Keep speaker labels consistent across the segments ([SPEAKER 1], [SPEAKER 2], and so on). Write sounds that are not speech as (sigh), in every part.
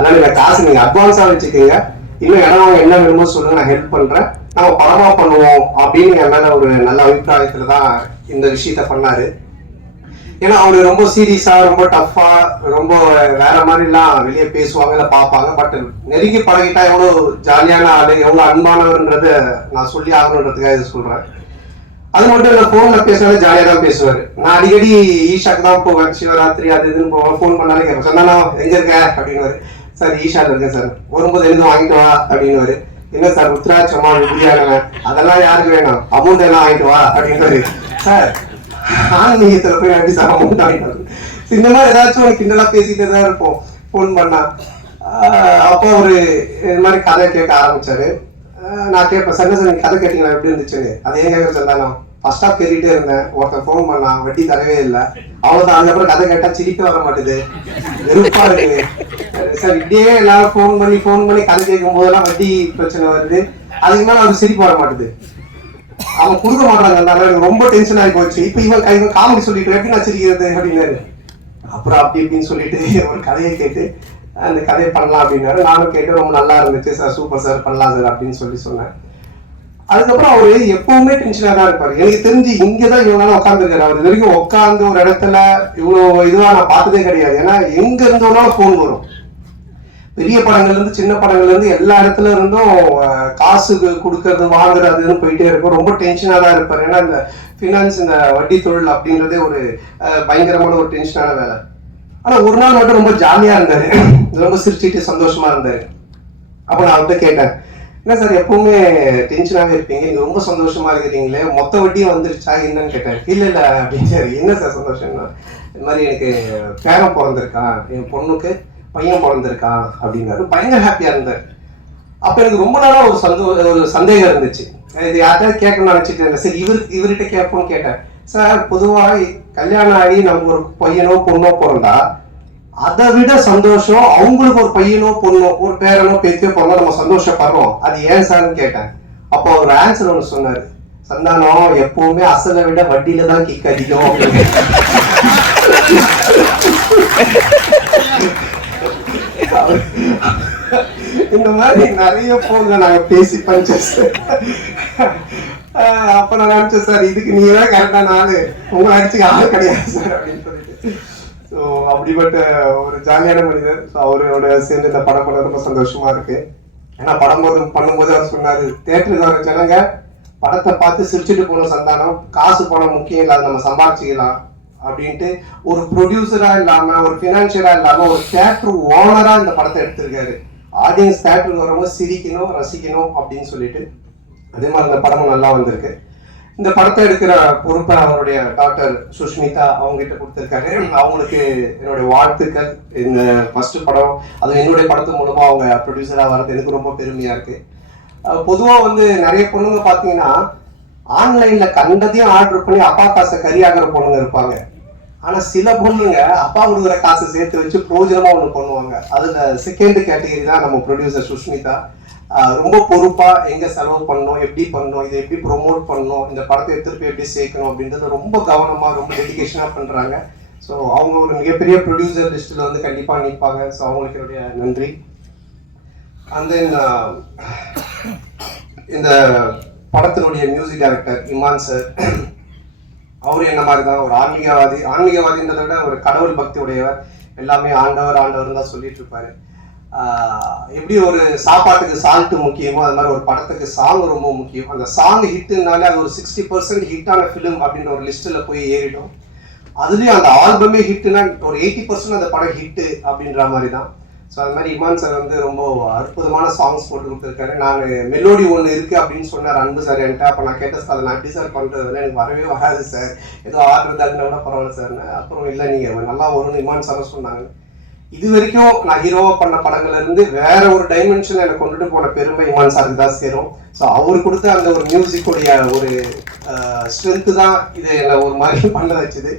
[SPEAKER 1] அதனால இந்த காசு நீங்க அட்வான்ஸா வச்சுக்கோங்க. இன்னும் இடம் என்ன வேணுமோ சொல்லுங்க நான் ஹெல்ப் பண்றேன். நம்ம பணமா பண்ணுவோம் அப்படின்னு என் மேல ஒரு நல்ல அபிப்பிராயத்துல தான் இந்த விஷயத்த பண்ணாரு. ஏன்னா அவரு ரொம்ப சீரியஸா ரொம்ப டஃப்பா ரொம்ப வேற மாதிரிலாம் வெளியே பேசுவாங்க இல்ல பார்ப்பாங்க. பட் நெருங்கி பழகிட்டா எவ்வளவு ஜாலியான ஆளு எவ்வளவு அன்பானவர்ன்றத நான் சொல்லி ஆகணுன்றதுக்காக இதை சொல்றேன். அது மட்டும் இல்ல போன்ல பேசினாலே ஜாலியா தான் பேசுவார். நான் அடிக்கடி ஈஷாக்கு தான் போவேன். சிவராத்திரி அது இதுன்னு போவேன் ஃபோன் பண்ணாலே கேட்பேன் சொன்னா எங்க இருக்க? அப்படின்னு சார் ஈஷா இருக்கேன் சார். வரும்போது எதுவும் வாங்கிட்டு வா அப்படின்னு என்ன சார் ருத்ராட்சமா இப்படியான அதெல்லாம் யாருக்கு வேணும்? அமௌண்ட் எல்லாம் வாங்கிட்டு வா அப்படின்னு சார் ஆன்மீகத்துல போய் அப்படி சார் அமௌண்ட் வாங்கிட்டு இந்த மாதிரி ஏதாச்சும் ஒரு கிண்டலா பேசிட்டே தான் இருப்போம். ஃபோன் பண்ணா. அப்போ ஒரு இது மாதிரி கதை கேட்க ஆரம்பிச்சாரு. ஆஹ் நான் கேட்பேன் சண்டை சார் நீங்க கதை கேட்டீங்களா? எப்படி இருந்துச்சுன்னு? அது ஏன் கேட்க சொன்னாலும் ஃபர்ஸ்ட் ஆஃப் கேட்டுட்டே இருந்தேன். ஒருத்தன் ஃபோன் பண்ணான். வட்டி தரவே இல்லை. அவ்வளோதான் அதுக்கப்புறம் கதை கேட்டா சிரிக்க வர மாட்டேது. வெறுப்பா இருக்கு. சார் இப்படியே எல்லாரும் ஃபோன் பண்ணி ஃபோன் பண்ணி கதை கேட்கும் போதெல்லாம் வட்டி பிரச்சனை வருது. அதுக்கு மேலே அவன் சிரிப்பு வர மாட்டேது. அவன் கொடுக்க மாட்டாங்க அதனால எனக்கு ரொம்ப டென்ஷன் ஆகி போச்சு. இப்போ இவன் இவன் காமெடி சொல்லிட்டு எப்படி நான் சிரிக்கிறது? அப்படின்னாரு. அப்புறம் அப்படி இப்படின்னு சொல்லிட்டு ஒரு கதையை கேட்டு அந்த கதையை பண்ணலாம் அப்படின்னாரு. நானும் கேட்டு ரொம்ப நல்லா இருந்துச்சு சார் சூப்பர் சார் பண்ணலாம் சார் அப்படின்னு சொல்லி சொன்னேன். அதுக்கப்புறம் அவரு எப்பவுமே டென்ஷனாக தான் இருப்பாரு. எனக்கு தெரிஞ்சு இங்கே தான் இவ்வளோ உட்காந்துருக்காரு அவர் இது வரைக்கும் உட்காந்து ஒரு இடத்துல இவ்வளோ இதுவாக நான் பார்த்ததே கிடையாது. ஏன்னா எங்க இருந்தோம்னாலும் ஃபோன் வரும். பெரிய படங்கள்ல இருந்து சின்ன படங்கள்ல இருந்து எல்லா இடத்துல இருந்தும் காசுக்கு காசு கொடுக்கறது வாங்குறதுன்னு போயிட்டே இருக்கும். ரொம்ப டென்ஷனா தான் இருப்பாரு. ஏன்னா இந்த ஃபினான்ஸ் இந்த வட்டி தொழில் அப்படின்றதே ஒரு அஹ், பயங்கரமான ஒரு டென்ஷனான வேலை. ஆனா ஒரு நாள் மட்டும் ரொம்ப ஜாலியா இருந்தாரு. ரொம்ப சிரிச்சிட்டு சந்தோஷமா இருந்தாரு. அப்போ நான் அவர்கிட்ட கேட்டேன் என்ன சார் எப்பவுமே டென்ஷனாக இருப்பீங்க. நீங்க ரொம்ப சந்தோஷமா இருக்கிறீங்களே மொத்த வட்டியும் வந்துருச்சா என்னன்னு கேட்டேன். இல்ல இல்ல அப்படின்னு என்ன சார் சந்தோஷம்னா இந்த மாதிரி எனக்கு பேரன் பிறந்திருக்கான் என் பொண்ணுக்கு பையன் பிறந்திருக்கான் அப்படின்னாரு. பயங்கர ஹாப்பியா இருந்தார். அப்ப எனக்கு ரொம்ப நாளா ஒரு சந்தோ ஒரு சந்தேகம் இருந்துச்சு. இது யார்கிட்ட கேட்கணும்னு நினைச்சிட்டு இருந்தேன். சரி இவர் இவர்கிட்ட கேட்போம்னு கேட்டேன். சார் பொதுவாக கல்யாணம் ஆகி நம்ம ஒரு பையனோ பொண்ணோ பிறந்தா அதை விட சந்தோஷம் அவங்களுக்கு ஒரு பையனோ பொண்ணோ ஒரு பேரனோ பேத்தியோ பொண்ணோ நம்ம சந்தோஷப்படுறோம். அது ஏன் சார்னு கேட்டேன். அப்போ அவர் ஆன்சர் ஒன்று சொன்னாரு. சந்தானம் எப்பவுமே அசலை விட வட்டியில தான் கிக் அதிகம் இந்த மாதிரி நிறைய போன்ல நாங்க பேசி பஞ்சஸ் அப்ப நான் நினைச்சேன் சார் இதுக்கு நீங்க தான் கரெக்டான ஆளு உங்களை அடிச்சுக்க ஆள் கிடையாது சார் அப்படின்னு சொல்லிட்டு. ஸோ அப்படிப்பட்ட ஒரு ஜாலியான மனிதர். ஸோ அவரோட சேர்ந்து இந்த படம் பண்ண ரொம்ப சந்தோஷமா இருக்கு. ஏன்னா படம் போது பண்ணும்போது அவர் சொன்னாரு தேட்டருக்கு வர ஜனங்க படத்தை பார்த்து சிரிச்சுட்டு போன சந்தானம் காசு பணம் முக்கியம் இல்லை அதை நம்ம சம்பாதிச்சுக்கலாம் அப்படின்ட்டு ஒரு ப்ரொடியூசரா இல்லாம ஒரு பினான்சியரா இல்லாம ஒரு தேட்டர் ஓனரா இந்த படத்தை எடுத்திருக்காரு. ஆடியன்ஸ் தேட்டருக்கு வரவங்க சிரிக்கணும் ரசிக்கணும் அப்படின்னு சொல்லிட்டு அதே மாதிரி இந்த படமும் நல்லா வந்திருக்கு. இந்த படத்தை எடுக்கிற பொறுப்பை அவருடைய டாக்டர் சுஷ்மிதா அவங்க கிட்ட கொடுத்துருக்காரு அவங்களுக்கு என்னுடைய வாழ்த்துக்கள். இந்த ஃபர்ஸ்ட் படம் அது என்னுடைய படத்து மூலமா அவங்க ப்ரொடியூசரா வர்றது எனக்கு ரொம்ப பெருமையா இருக்கு. அஹ் பொதுவா வந்து நிறைய பொண்ணுங்க பாத்தீங்கன்னா ஆன்லைன்ல கண்டதையும் ஆர்டர் பண்ணி அப்பா காசை கரியாகிற பொண்ணுங்க இருப்பாங்க. ஆனா சில பொண்ணுங்க அப்பா கொடுக்குற காசை சேர்த்து வச்சு பிரயோஜனமா ஒண்ணு பண்ணுவாங்க. அதுல செகண்ட் கேட்டகரி தான் நம்ம ப்ரொடியூசர் சுஷ்மிதா. ரொம்ப பொறுப்பாக எங்கே செலவு பண்ணணும் எப்படி பண்ணணும் இதை எப்படி ப்ரொமோட் பண்ணணும் இந்த படத்தை எடுத்துகிட்டு போய் எப்படி சேர்க்கணும் அப்படின்றது ரொம்ப கவனமாக ரொம்ப டெடிக்கேஷனாக பண்ணுறாங்க ஸோ அவங்க ஒரு மிகப்பெரிய ப்ரொடியூசர் லிஸ்ட்டில் வந்து கண்டிப்பாக நிற்பாங்க ஸோ அவங்களுக்கு என்னுடைய நன்றி. அண்ட் தென் இந்த படத்தினுடைய மியூசிக் டைரக்டர் இமான் சார் அவரு என்ன மாதிரி தான் ஒரு ஆன்மீகவாதி ஆன்மீகவாதின்றதை விட ஒரு கடவுள் பக்தி உடையவர். எல்லாமே ஆண்டவர் ஆண்டவர் தான் சொல்லிட்டு இருப்பாரு. எப்படி ஒரு சாப்பாட்டுக்கு சால்ட் முக்கியமோ அது மாதிரி ஒரு படத்துக்கு சாங் ரொம்ப முக்கியம். அந்த சாங் ஹிட்டுனாலே அது ஒரு சிக்ஸ்டி பர்சன்ட் ஹிட்டான ஃபிலிம் அப்படின்ற ஒரு லிஸ்ட்டில் போய் ஏறிடும். அதுலேயும் அந்த ஆல்பமே ஹிட்டுனா ஒரு எயிட்டி பர்சன்ட் அந்த படம் ஹிட்டு அப்படின்ற மாதிரி தான் ஸோ அது மாதிரி இமான் சார் வந்து ரொம்ப அற்புதமான சாங்ஸ் போட்டு கொடுத்துருக்காரு. நான் மெலோடி ஒன்று இருக்குது அப்படின்னு சொன்னார் அன்பு சார் என்கிட்ட. அப்போ நான் கேட்டேன் சார் அதை நான் எப்படி சார் பண்ணுறதுல எனக்கு வரவே வராது சார் ஏதோ ஆர்டர் தகுந்த கூட பரவாயில்ல சார் அப்புறம் இல்லை நீங்கள் நல்லா வரும்னு இமான் சார் சொன்னாங்க. இது வரைக்கும் நான் ஹீரோவா பண்ண படங்கள்ல இருந்து வேற ஒரு டைமென்ஷன் எனக்கு கொண்டுட்டு போன பெருமை இமான் சாருக்கு தான் சேரும். ஸோ அவர் கொடுத்த அந்த ஒரு மியூசிக்குடைய ஒரு ஸ்ட்ரென்த்து தான் இதை என்னை ஒரு மாதிரி (laughs) பண்ண வச்சுது.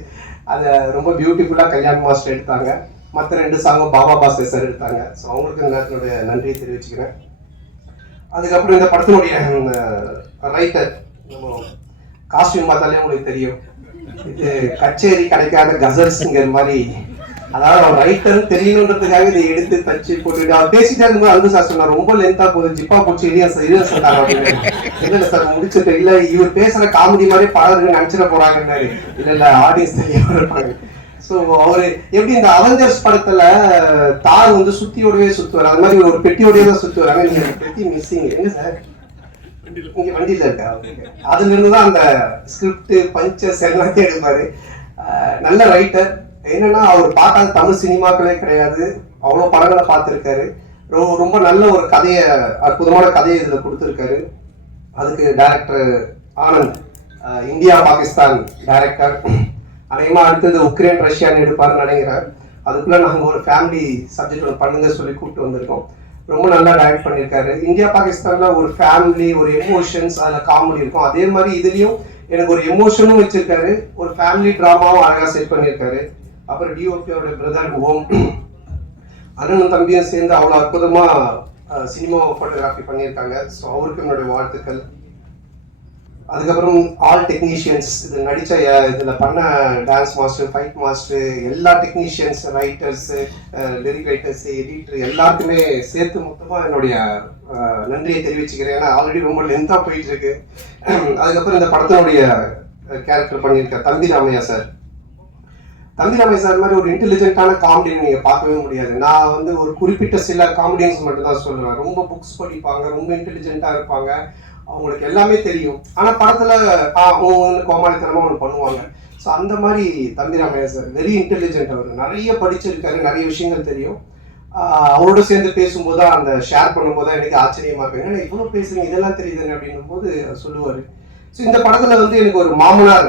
[SPEAKER 1] அதை ரொம்ப பியூட்டிஃபுல்லாக கல்யாண் மாஸ்டர் எடுத்தாங்க. மற்ற ரெண்டு சாங்கும் பாபா பாஸ்கர் சார் எடுத்தாங்க. ஸோ அவங்களுக்கு இந்த நேரத்தினுடைய நன்றியை தெரிவிச்சுக்கிறேன். அதுக்கப்புறம் இந்த படத்தினுடைய ரைட்டர் நம்ம காஸ்டியூம் பார்த்தாலே உங்களுக்கு தெரியும். இது கச்சேரி கிடைக்காத கசல் சிங்கர் மாதிரி அதாவது அவர் ரைட்டர் தெரியணுன்றதுக்காக இதை எடுத்து தச்சு போட்டுட்டு அவர் பேசிட்டே இருக்கும்போது அன்பு சார் சொன்னார் ரொம்ப லென்த்தா போகுது ஜிப்பா போச்சு இல்லையா சார் இல்லையா சார் இல்ல இல்ல சார் முடிச்சுட்டு இல்ல இவர் பேசுற காமெடி மாதிரி பலருக்கு நினைச்சிட போறாங்கன்னாரு. இல்ல இல்ல ஆடியன்ஸ் தெரியாம இருப்பாங்க. சோ அவரு எப்படி இந்த அவெஞ்சர்ஸ் படத்துல தார் வந்து சுத்தியோடவே சுத்துவார்? அது மாதிரி ஒரு பெட்டியோடவே தான் சுத்துவார். நீங்க பெட்டி மிஸ்ஸிங் எங்க சார் இங்க வண்டியில இருக்கா. அதுல இருந்து தான் அந்த ஸ்கிரிப்ட் பஞ்சஸ் எல்லாத்தையும் எடுப்பாரு. நல்ல ரைட்டர் என்னன்னா அவர் பார்க்காத தமிழ் சினிமாக்களே கிடையாது. அவ்வளோ படங்களை பார்த்துருக்காரு. ரொம்ப நல்ல ஒரு கதையை அற்புதமான கதையை இதில் கொடுத்துருக்காரு. அதுக்கு director Anand India Pakistan director அநேகமா அடுத்தது உக்ரைன் ரஷ்யான்னு எடுப்பாருன்னு நினைக்கிறேன். அதுக்குள்ளே நாங்கள் ஒரு ஃபேமிலி சப்ஜெக்ட் ஒன்று பண்ணுங்க சொல்லி கூப்பிட்டு வந்திருக்கோம். ரொம்ப நல்லா டைரக்ட் பண்ணியிருக்காரு இந்தியா பாகிஸ்தானில் ஒரு ஃபேமிலி ஒரு எமோஷன்ஸ் அதில் காமெடி இருக்கும். அதே மாதிரி இதுலேயும் எனக்கு ஒரு எமோஷனும் வச்சிருக்காரு. ஒரு ஃபேமிலி ட்ராமாவும் அழகாக செட் பண்ணியிருக்காரு அப்புறம் டிஓபியோட பிரதர் ஓம். அண்ணனும் தம்பியும் சேர்ந்து அவ்வளோ அற்புதமாக சினிமா ஃபோட்டோகிராஃபி பண்ணியிருக்காங்க. ஸோ அவருக்கு என்னுடைய வாழ்த்துக்கள். அதுக்கப்புறம் ஆல் டெக்னீஷியன்ஸ் இது நடித்த இதில் பண்ண டான்ஸ் மாஸ்டர் ஃபைட் மாஸ்டர் எல்லா technicians writers lyric writers editor எல்லாருக்குமே சேர்த்து மொத்தமாக என்னுடைய நன்றியை தெரிவிச்சுக்கிறேன். ஏன்னா ஆல்ரெடி ரொம்ப லென்த்தாக போயிட்டுருக்கு அதுக்கப்புறம் இந்த படத்தினுடைய கேரக்டர் பண்ணியிருக்க தம்பி ராமையா சார். தம்பி ராமையா சார் மாதிரி ஒரு இன்டெலிஜென்ட்டான காமெடி நீங்க பார்க்கவே முடியாது. நான் வந்து ஒரு குறிப்பிட்ட சில காமெடியன்ஸ் மட்டும் தான் சொல்லுவேன். ரொம்ப புக்ஸ் படிப்பாங்க ரொம்ப இன்டெலிஜென்ட்டா இருப்பாங்க. அவங்களுக்கு எல்லாமே தெரியும். ஆனா படத்துல ஆ, கோமாளித்தனமா ஒன்று பண்ணுவாங்க. ஸோ அந்த மாதிரி தம்பி ராமையா சார் வெரி இன்டெலிஜென்ட் அவர். நிறைய படிச்சிருக்காரு நிறைய விஷயங்கள் தெரியும். அவரோட சேர்ந்து பேசும்போது தான் அந்த ஷேர் பண்ணும்போது தான் எனக்கு ஆச்சரியமா இருக்கு. ஏன்னா இவ்வளோ பேசுறீங்க இதெல்லாம் தெரியுதுன்னு அப்படின்னும் போது சொல்லுவாரு. ஸோ இந்த படத்துல வந்து எனக்கு ஒரு மாமனார்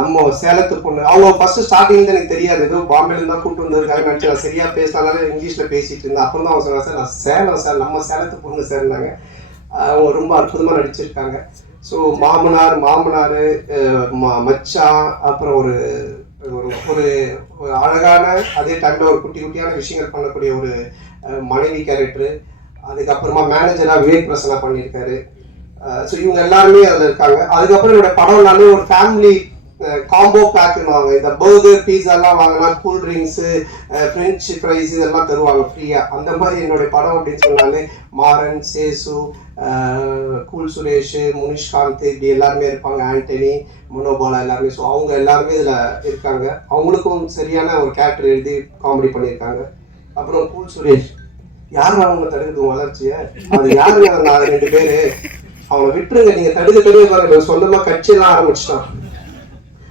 [SPEAKER 1] நம்ம சேலத்து பொண்ணு. அவங்க ஃபர்ஸ்ட் ஸ்டார்டிங் தான் எனக்கு தெரியாது. ஏதோ பாம்பேல இருந்தா கூட்டு வந்திருக்காங்க நினச்சி நான் சரியா பேசினாலே இங்கிலீஷ்ல பேசிட்டு இருந்தேன். அப்புறம் தான் அவங்க சொன்னாங்க சார் நான் சேலம் சார் நம்ம சேலத்து பொண்ணு சேர்ந்தாங்க அவங்க ரொம்ப அற்புதமா நடிச்சிருக்காங்க. ஸோ மாமனார் மாமனார் மச்சான் அப்புறம் ஒரு ஒரு ஒரு அழகான அதே டைம்ல ஒரு குட்டி குட்டியான விஷயங்கள் பண்ணக்கூடிய ஒரு மனைவி கேரக்டரு அதுக்கப்புறமா மேனேஜராக விவேக் பிரசனா பண்ணியிருக்காரு. ஸோ இவங்க எல்லாருமே அதில் இருக்காங்க. அதுக்கப்புறம் என்னோட படம் படம்னாலே ஒரு ஃபேமிலி காம்போ பேக்குன்னுவாங்க இந்த பர்கர் பீஸாலாம் வாங்கினா கூல் ட்ரிங்க்ஸு ஃப்ரெஞ்ச் ஃப்ரைஸ் இதெல்லாம் தருவாங்க ஃப்ரீயாக அந்த மாதிரி என்னுடைய படம் அப்படின்னு சொன்னாலே மாறன் சேசு கூல் சுரேஷ் முனிஷ்காந்த் இப்படி எல்லாருமே இருப்பாங்க. ஆண்டனி மனோபாலா எல்லாருமே. ஸோ அவங்க எல்லாருமே இதில் இருக்காங்க. அவங்களுக்கும் சரியான ஒரு கேரக்டர் எழுதி காமெடி பண்ணியிருக்காங்க. அப்புறம் கூல் சுரேஷ். யார் அவங்க தடுக்குது? வளர்ச்சியை? அது யாருங்க? ரெண்டு பேரு. அவனை விட்டுருங்க. நீங்க தடுக்க தடுக்க பாருங்க. சொந்தமா கட்சியெல்லாம் ஆரம்பிச்சிட்டான்.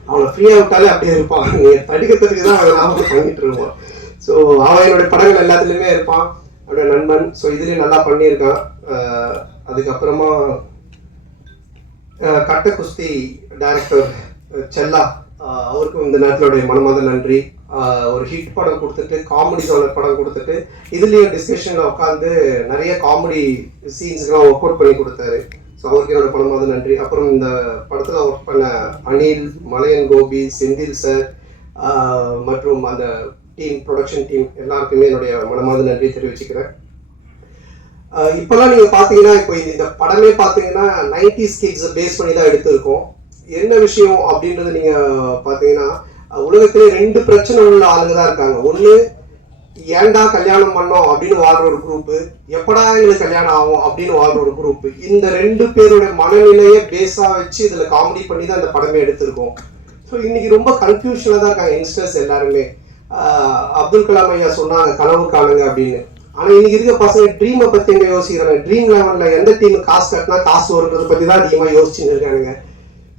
[SPEAKER 1] அவனை ஃப்ரீயாக விட்டாலே அப்படியே இருப்பான். நீங்க தடுக்க தான் அவன் நாம பண்ணிட்டு இருப்பான் ஸோ அவன் என்னுடைய படங்கள் எல்லாத்துலேயுமே இருப்பான். அவனோட நண்பன். ஸோ இதுலேயும் நல்லா பண்ணியிருக்கான். அதுக்கப்புறமா கட்ட குஸ்தி டைரக்டர் செல்லா அவருக்கும் இந்த நேரத்திலுடைய மனமாத நன்றி. ஒரு ஹிட் படம் கொடுத்துட்டு காமெடி ஜோனர் படம் கொடுத்துட்டு இதுலேயும் டிஸ்கஷனில் உட்காந்து நிறைய காமெடி சீன்ஸ்லாம் ஒர்க் அவுட் பண்ணி கொடுத்தாரு. ஸோ அவருக்கு என்னோட நன்றி. அப்புறம் இந்த படத்தில் ஒர்க் பண்ண அனில் மலையன் கோபி செந்தில் சார் மற்றும் அந்த டீம் ப்ரொடக்ஷன் டீம் எல்லாருக்குமே என்னுடைய மனமாத நன்றி தெரிவிச்சுக்கிறேன். ஆஹ் இப்பெல்லாம் நீங்க இப்போ இந்த- படமே பார்த்தீங்கன்னா நைன்டி கிட்ஸ் பேஸ் பண்ணி தான் எடுத்திருக்கோம். என்ன விஷயம் அப்படின்றத நீங்க பார்த்தீங்கன்னா உலகத்திலே ரெண்டு பிரச்சனை உள்ள ஆளுங்க தான் இருக்காங்க. ஒண்ணு ஏன்டா கல்யாணம் பண்ணோம் அப்படின்னு வாழ்ற ஒரு குரூப் எப்படா எங்களுக்கு கல்யாணம் ஆகும் அப்படின்னு வாழ்ற ஒரு குரூப் இந்த ரெண்டு பேரோட மனநிலையை பேஸா வச்சு இதுல காமெடி பண்ணி தான் இந்த படமே எடுத்திருக்கோம். ஸோ இன்னைக்கு ரொம்ப கன்ஃபியூஷனாக தான் இருக்காங்க யங்ஸ்டர்ஸ் எல்லாருமே. அப்துல் கலாம் ஐயா சொன்னாங்க கனவு காணுங்க அப்படின்னு. ஆனா இன்னைக்கு இருக்க பசங்க ட்ரீமை பத்தி என்ன யோசிக்கிறாங்க? ட்ரீம் லெவல்ல எந்த டீம் காசு கட்டினா காசு வருன்றதை பத்தி தான் அதிகமா யோசிச்சுட்டு இருக்கானுங்க.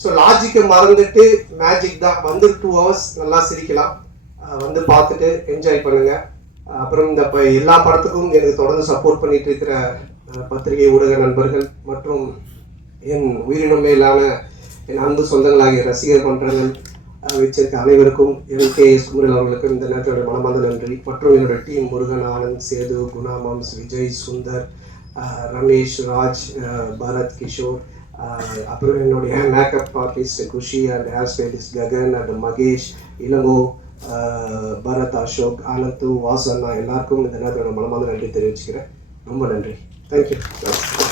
[SPEAKER 1] ஸோ லாஜிக்கை மறந்துட்டு மேஜிக் தான். வந்து டூ ஹவர்ஸ் நல்லா சிரிக்கலாம். வந்து பார்த்துட்டு என்ஜாய் பண்ணுங்க. அப்புறம் இந்த ப- எல்லா படத்துக்கும் எனக்கு தொடர்ந்து சப்போர்ட் பண்ணிட்டு இருக்கிற பத்திரிகை ஊடக நண்பர்கள் மற்றும் என் உயிரினும் மேலான என் அன்பு சொந்தங்களாகிய ரசிகர் மன்றங்கள் வச்சிருக்க அனைவருக்கும் எம். கே. சுமரில் அவர்களுக்கும் இந்த நேரத்தோட மனமார்ந்த நன்றி. மற்றும் என்னோட டீம் முருகன் ஆனந்த் சேது குணா மாம்ஸ் விஜய் சுந்தர் ரமேஷ் ராஜ் பரத் கிஷோர் அப்புறம் என்னுடைய makeup artist Khushi and hair stylist Gagan and Mahesh Ilango Bharath Ashok Anand Vasan நான் எல்லாருக்கும் இந்த நேரத்தில் மனமார்ந்த நன்றி தெரிவிச்சுக்கிறேன். ரொம்ப நன்றி. தேங்க்யூ